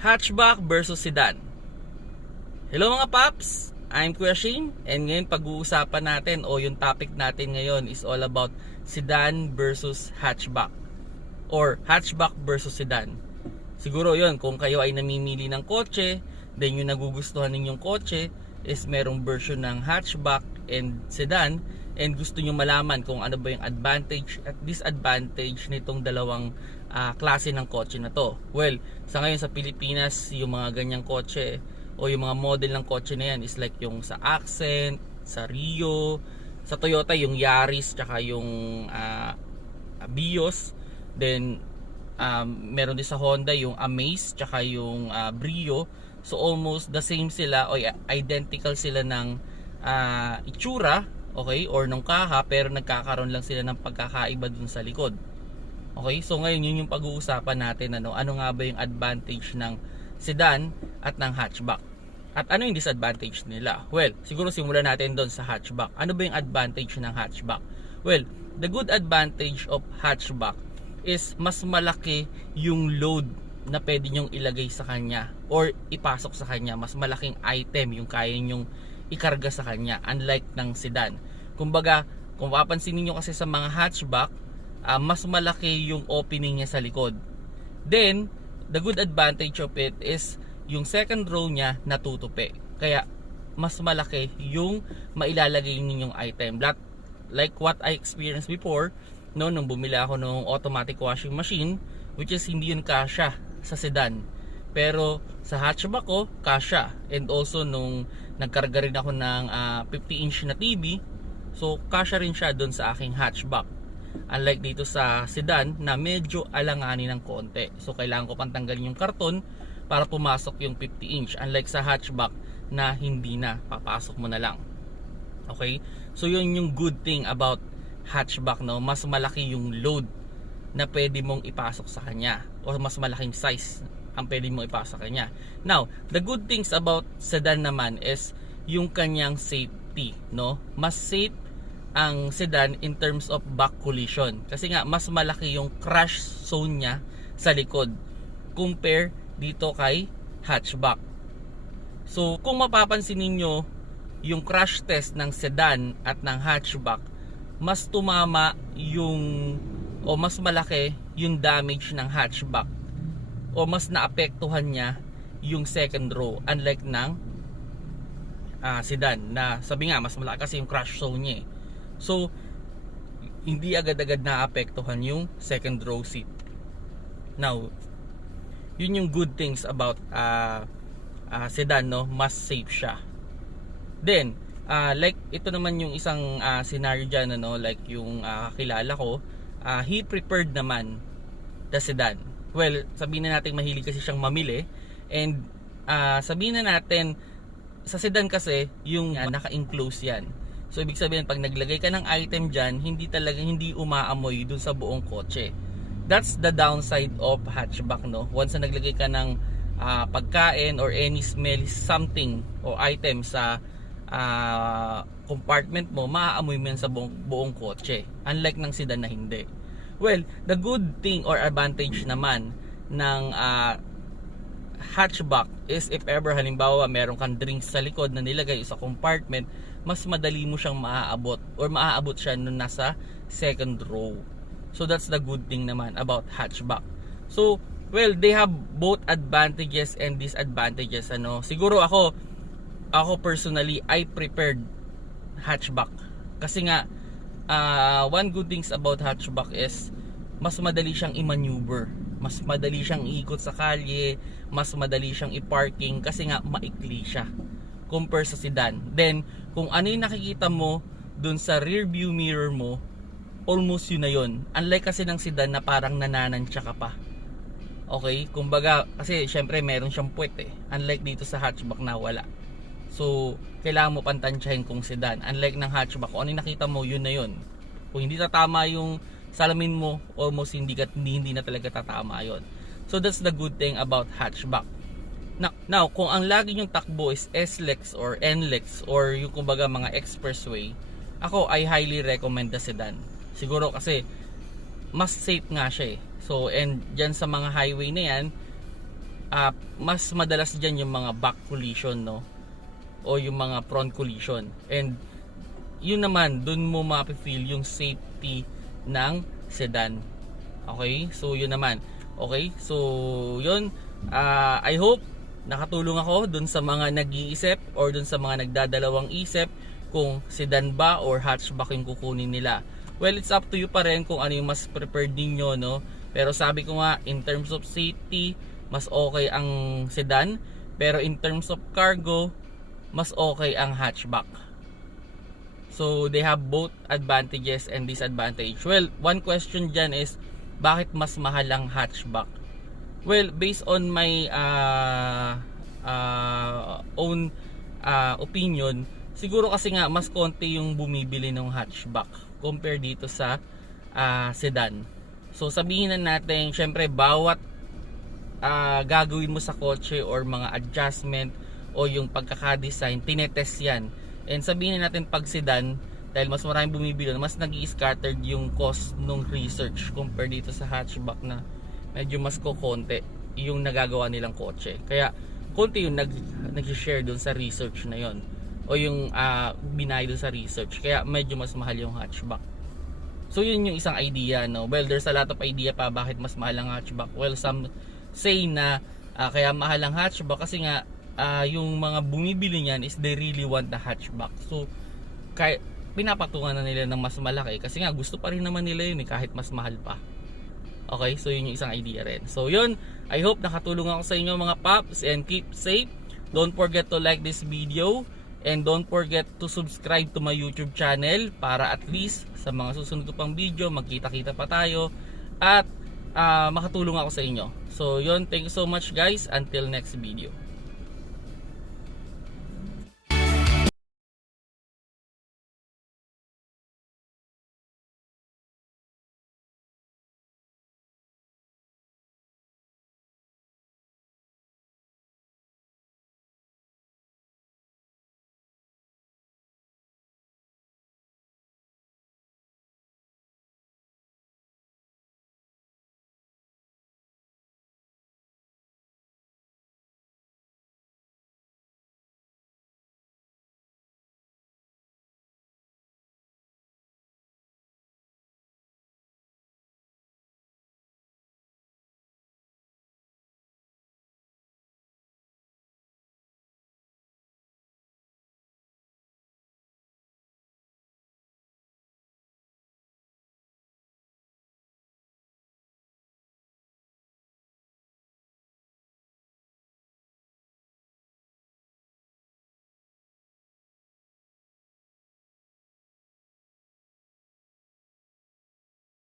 Hatchback versus sedan. Hello mga paps, I'm Kuya Shane, and ngayon pag-uusapan natin o yung topic natin ngayon is all about sedan versus hatchback or hatchback versus sedan. Siguro yon, kung kayo ay namimili ng kotse, then yung nagugustuhan ninyong kotse is merong version ng hatchback and sedan, and gusto nyo malaman kung ano ba yung advantage at disadvantage nitong dalawang klase ng kotse na to. Well, sa ngayon sa Pilipinas, yung mga ganyang kotse o yung mga model ng kotse na yan is like yung sa Accent, sa Rio, sa Toyota yung Yaris, tsaka yung Vios. Then meron din sa Honda yung Amaze, tsaka yung Brio. So almost the same sila o identical sila ng itsura, okay, or nung kaha, pero nagkakaroon lang sila ng pagkakaiba dun sa likod. Okay, so ngayon yun yung pag-uusapan natin, ano nga ba yung advantage ng sedan at ng hatchback. At ano yung disadvantage nila? Well, siguro simulan natin doon sa hatchback. Ano ba yung advantage ng hatchback? Well, the good advantage of hatchback is mas malaki yung load na pwede nyong ilagay sa kanya or ipasok sa kanya. Mas malaking item yung kaya nyong ikarga sa kanya, unlike ng sedan. Kumbaga, kung papansin niyo kasi sa mga hatchback, mas malaki yung opening niya sa likod. Then, the good advantage of it is yung second row niya natutupi. Kaya, mas malaki yung mailalagay ninyong item. Like what I experienced before, no, nung bumili ako ng automatic washing machine, which is hindi yun kasya sa sedan. Pero sa hatchback ko, kasya. And also nung nagkarga rin ako ng 50-inch na TV, so kasya rin siya doon sa aking hatchback. Unlike dito sa sedan na medyo alanganin ng konti. So kailangan ko pang tanggalin yung karton para pumasok yung 50-inch. Unlike sa hatchback na hindi na, papasok mo na lang. Okay? So yun yung good thing about hatchback, no? Mas malaki yung load na pwede mong ipasok sa kanya, o mas malaking size ang pwede mong ipasok sa kanya. Now, the good things about sedan naman is yung kanyang safety, no? Mas safe ang sedan in terms of back collision. Kasi nga, mas malaki yung crash zone niya sa likod compare dito kay hatchback. So, kung mapapansin ninyo, yung crash test ng sedan at ng hatchback, mas tumama yung o mas malaki yung damage ng hatchback o mas naapektuhan niya yung second row, unlike ng sedan na sabi nga mas malaki kasi yung crash zone niya eh. So hindi agad-agad naapektuhan yung second row seat. Now yun yung good things about sedan, no? Mas safe siya. Then like ito naman yung isang scenario dyan, ano? Like yung kilala ko, he prepared naman the sedan. Well, sabihin na natin mahilig kasi siyang mamili, and sabihin na natin sa sedan kasi yung naka-enclose yan. So ibig sabihin pag naglagay ka ng item dyan, hindi umaamoy dun sa buong kotse. That's the downside of hatchback, no? Once na naglagay ka ng pagkain or any smell something or item sa compartment mo, maaamoy mo yan sa buong kotse, unlike ng sedan na hindi. Well, the good thing or advantage naman ng hatchback is if ever halimbawa meron kang drinks sa likod na nilagay sa compartment, mas madali mo siyang maaabot or maaabot siya nung nasa second row. So that's the good thing naman about hatchback. So, well, they have both advantages and disadvantages, ano. Siguro ako personally, I prepared hatchback kasi nga one good things about hatchback is mas madali siyang i-maneuver, mas madali siyang iikot sa kalye, mas madali siyang i-parking kasi nga maikli siya compare sa sedan. Then kung ano yung nakikita mo dun sa rear view mirror mo, almost yun na yun, unlike kasi ng sedan na parang nananansya ka pa. Okay, kumbaga kasi syempre meron siyang puwet eh, unlike dito sa hatchback na wala. So, kailangan mo pantansyahin kung sedan. Unlike ng hatchback, kung ano yung nakita mo, yun na yun. Kung hindi tatama yung salamin mo, almost hindi na talaga tatama yun. So, that's the good thing about hatchback. Now, kung ang lagi yung takbo is S-Lex or N-Lex or yung kumbaga mga expressway, ako, I highly recommend the sedan. Siguro kasi, mas safe nga siya eh. So, and dyan sa mga highway na yan, mas madalas dyan yung mga back collision, no? O yung mga front collision. And yun naman, dun mo mapifeel yung safety ng sedan. Okay? So yun naman. Okay? So yun, I hope nakatulong ako dun sa mga nag-iisip or dun sa mga nagdadalawang isip kung sedan ba or hatchback yung kukunin nila. Well, it's up to you pa rin kung ano yung mas preferred ninyo, no? Pero sabi ko nga, in terms of safety, mas okay ang sedan. Pero in terms of cargo, mas okay ang hatchback. So they have both advantages and disadvantage. Well, one question dyan is, bakit mas mahal ang hatchback? Well, based on my own opinion, siguro kasi nga mas konti yung bumibili ng hatchback compare dito sa sedan. So sabihin na natin, syempre bawat gagawin mo sa kotse or mga adjustment o yung pagkaka-design, tinetest yan. And sabihin na natin pag sedan, dahil mas maraming bumibili, mas nag-i-scattered yung cost ng research compare dito sa hatchback na medyo mas kokonti yung nagagawa nilang kotse. Kaya konti yung nag-share dun sa research na yon o yung binay dun sa research. Kaya medyo mas mahal yung hatchback. So yun yung isang idea, no? Well, there's a lot of idea pa bakit mas mahal ang hatchback. Well, some say na kaya mahal ang hatchback kasi nga yung mga bumibili niyan is they really want the hatchback. So kaya pinapatungan na nila ng mas malaki kasi nga gusto pa rin naman nila yun kahit mas mahal pa. Okay, so yun yung isang idea rin. So yun, I hope nakatulong ako sa inyo mga paps, and keep safe. Don't forget to like this video and don't forget to subscribe to my YouTube channel para at least sa mga susunod pang video magkita-kita pa tayo at makatulong ako sa inyo. So yun, thank you so much guys, until next video.